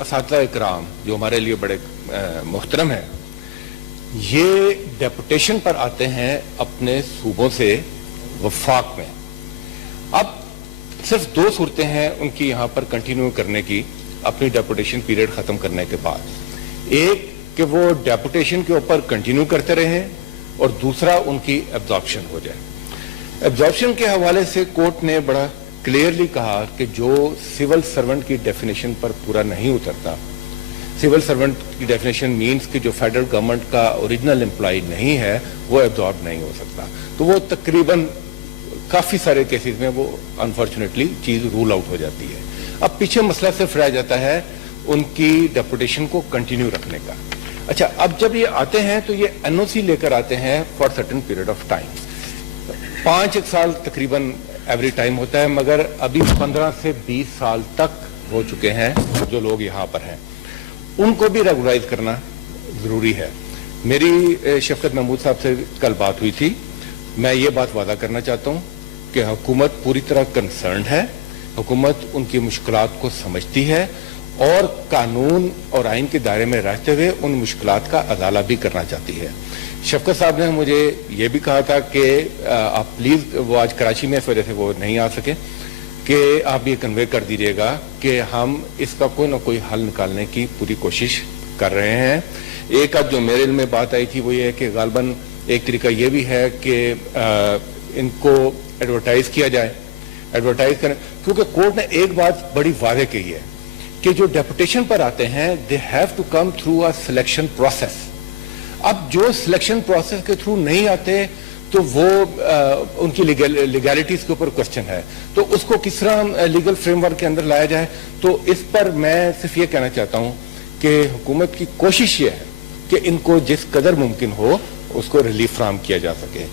असातिज़ा इकराम जो हमारे लिए बड़े मुहतरम है, ये डेपुटेशन पर आते हैं अपने सूबों से वफाक में। अब सिर्फ दो सूरतें हैं उनकी यहाँ पर कंटिन्यू करने की अपनी डेपुटेशन पीरियड ख़त्म करने के बाद। एक कि वो डेपुटेशन के ऊपर कंटिन्यू करते रहें और दूसरा उनकी एब्जॉर्प्शन हो जाए। एब्जॉर्प्शन के हवाले से कोर्ट ने बड़ा क्लियरली कहा कि जो सिविल सर्वेंट की डेफिनेशन पर पूरा नहीं उतरता, सिविल सर्वेंट की डेफिनेशन मींस कि जो फेडरल गवर्नमेंट का ओरिजिनल एम्प्लॉय नहीं है वो एब्जॉर्ब नहीं हो सकता। तो वो तकरीबन काफी सारे केसेस में वो अनफॉर्चुनेटली चीज रूल आउट हो जाती है। अब पीछे मसला सिर्फ रह जाता है उनकी डेपुटेशन को कंटिन्यू रखने का। अच्छा, अब जब ये आते हैं तो ये एनओसी लेकर आते हैं for certain period of time. 5 साल तकरीबन एवरी टाइम होता है, मगर अभी 15 से 20 साल तक हो चुके हैं जो लोग यहाँ पर हैं, उनको भी रेगुलराइज करना जरूरी है। मेरी शफकत महमूद साहब से कल बात हुई थी। मैं ये बात वादा करना चाहता हूँ कि हुकूमत पूरी तरह कंसर्न है, हुकूमत उनकी मुश्किलात को समझती है और कानून और आइन के दायरे में रहते हुए उन मुश्किलात का अदाला भी करना चाहती है। शफकत साहब ने मुझे ये भी कहा था कि आप प्लीज, वो आज कराची में इस वजह से वो नहीं आ सके, कि आप ये कन्वे कर दीजिएगा कि हम इसका कोई ना कोई हल निकालने की पूरी कोशिश कर रहे हैं। एक आज जो मेरे में बात आई थी वो ये है कि गालबन एक तरीका ये भी है कि इनको एडवर्टाइज किया जाए, एडवर्टाइज करें, क्योंकि कोर्ट ने एक बात बड़ी वादे कही है कि जो डेपुटेशन पर आते हैं they have to come through a selection process. अब जो सिलेक्शन प्रोसेस के थ्रू नहीं आते तो वो उनकी लीगैलिटीज के ऊपर क्वेश्चन है, तो उसको किस तरह लीगल फ्रेमवर्क के अंदर लाया जाए। तो इस पर मैं सिर्फ ये कहना चाहता हूं कि हुकूमत की कोशिश ये है कि इनको जिस कदर मुमकिन हो उसको रिलीफ फराहम किया जा सके।